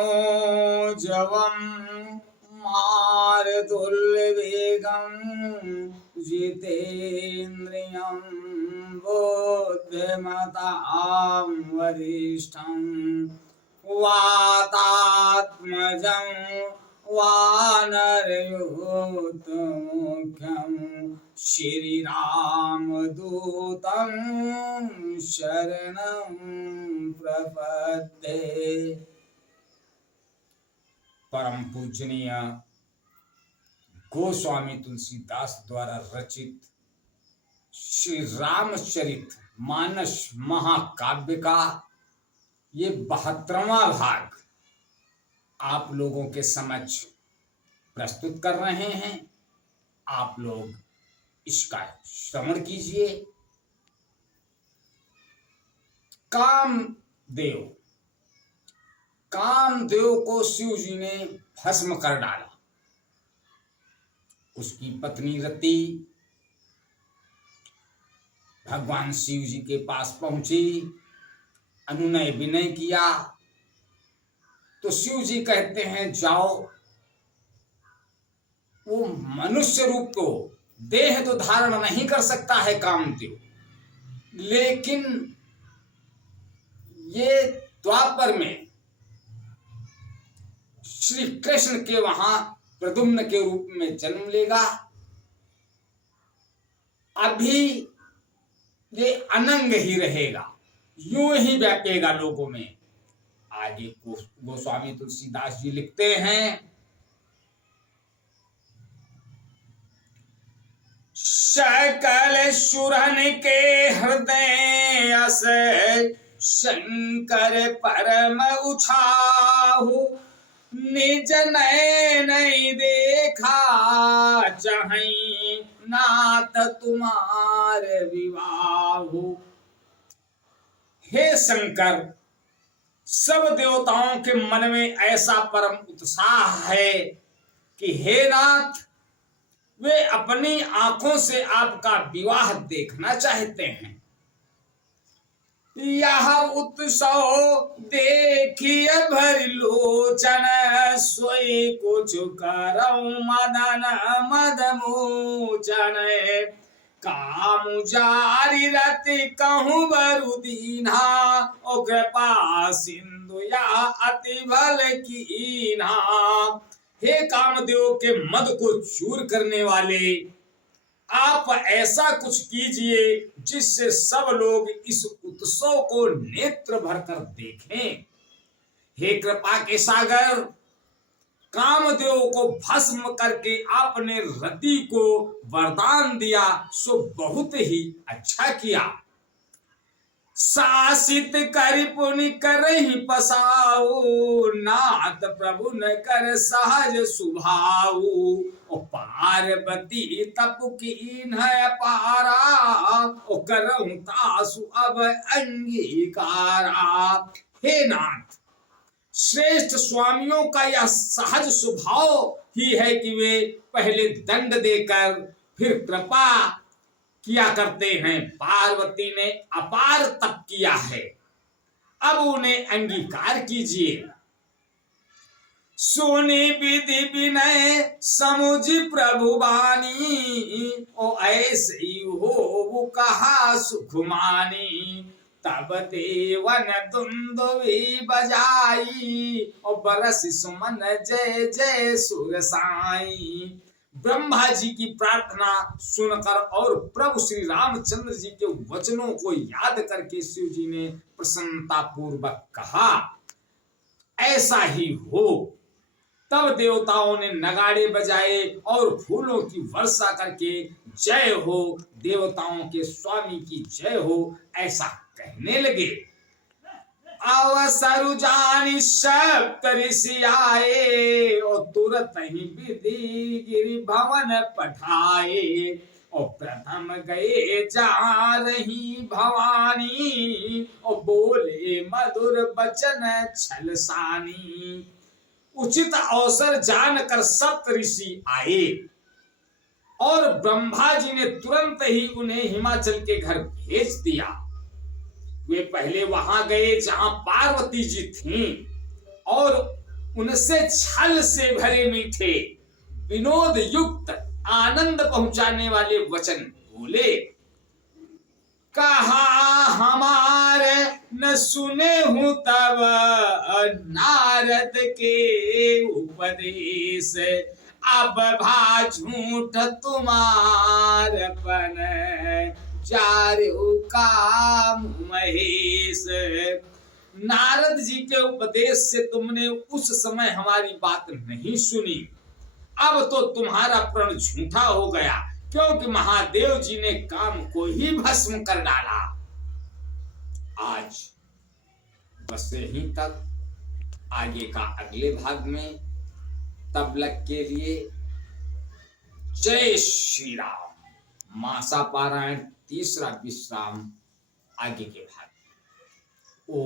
मनोजवं मारुतुल्यवेगं जितेन्द्रियं बुद्धिमतां वरिष्ठं वातात्मजं वानरयूथमुख्यं श्रीरामदूतं शरणं प्रपद्ये। परम पूजनीय गोस्वामी तुलसीदास द्वारा रचित श्री रामचरित मानस महाकाव्य का ये 72वां भाग आप लोगों के समक्ष प्रस्तुत कर रहे हैं। आप लोग इसका श्रवण कीजिए। कामदेव को शिव जी ने भस्म कर डाला। उसकी पत्नी रति भगवान शिव जी के पास पहुंची, अनुनय विनय किया तो शिव जी कहते हैं जाओ। वो मनुष्य रूप को देह तो धारण नहीं कर सकता है कामदेव, लेकिन ये द्वापर में श्री कृष्ण के वहां प्रद्युम्न के रूप में जन्म लेगा। अभी ये अनंग ही रहेगा, यूं ही व्यापेगा लोगों में। आगे गोस्वामी तुलसीदास जी लिखते हैं, सकल सुरन के हृदय से शंकर परम उछाहु, निज नयन नहीं देखा चाहि नाथ तुम्हारे विवाहु। हे शंकर, सब देवताओं के मन में ऐसा परम उत्साह है कि हे नाथ, वे अपनी आंखों से आपका विवाह देखना चाहते हैं। यह उत्सव देखिए भर लोचन, सोई कुछ करऊं मदन मद मोचन। काम जारी रति कहूँ बरु दीन्हा, ओ कृपा सिंधु या अति भल कीन्हा। हे कामदेव के मद को चूर करने वाले, आप ऐसा कुछ कीजिए जिससे सब लोग इस उत्सव को नेत्र भरकर देखें। हे कृपा के सागर, कामदेव को भस्म करके आपने रति को वरदान दिया, सो बहुत ही अच्छा किया। शासित कर पुनि करहि पसाऊ, नाथ प्रभु न कर सहज सुभाऊ। ओ पार्वती तप कीन है पारा, ओ करऊं तासु अब अंगीकारा। हे नाथ, श्रेष्ठ स्वामियों का यह सहज स्वभाव ही है कि वे पहले दंड देकर फिर कृपा किया करते हैं। पार्वती ने अपार तप किया है, अब उन्हें अंगीकार कीजिए। सोने विधि विनय समुझ प्रभु बानी, ओ ऐसे ही हो वो कहा सुखमानी। तब देवन दुंदुभी बजाई, और बरस सुमन जय जय सुर साई। ब्रह्मा जी की प्रार्थना सुनकर और प्रभु श्री रामचंद्र जी के वचनों को याद करके शिव जी ने प्रसन्नता पूर्वक कहा, ऐसा ही हो। तब देवताओं ने नगाड़े बजाए और फूलों की वर्षा करके जय हो, देवताओं के स्वामी की जय हो, ऐसा कहने लगे। अवसर जानी सप्त ऋषि आए, और तुरंत ही विधि गिरि भवन पठाए। और प्रथम गए जा रही भवानी, और बोले मधुर बचन छलसानी। उचित अवसर जानकर सप्त ऋषि आए और ब्रह्मा जी ने तुरंत ही उन्हें हिमाचल के घर भेज दिया। वे पहले वहां गए जहां पार्वती जी थीं और उनसे छल से भरे मीठे विनोद युक्त आनंद पहुंचाने वाले वचन बोले। कहा हमारे न सुने हूं तब नारद के उपदेश, अब भा झूठ तुम्हारपन जारु काम महेश। नारद जी के उपदेश से तुमने उस समय हमारी बात नहीं सुनी, अब तो तुम्हारा प्रण झूठा हो गया, क्योंकि महादेव जी ने काम को ही भस्म कर डाला। आज बस यहीं तक, आगे का अगले भाग में, तब तक के लिए जय श्री राम। मासा पारायण तीसरा विश्राम आगे के भाग। ओ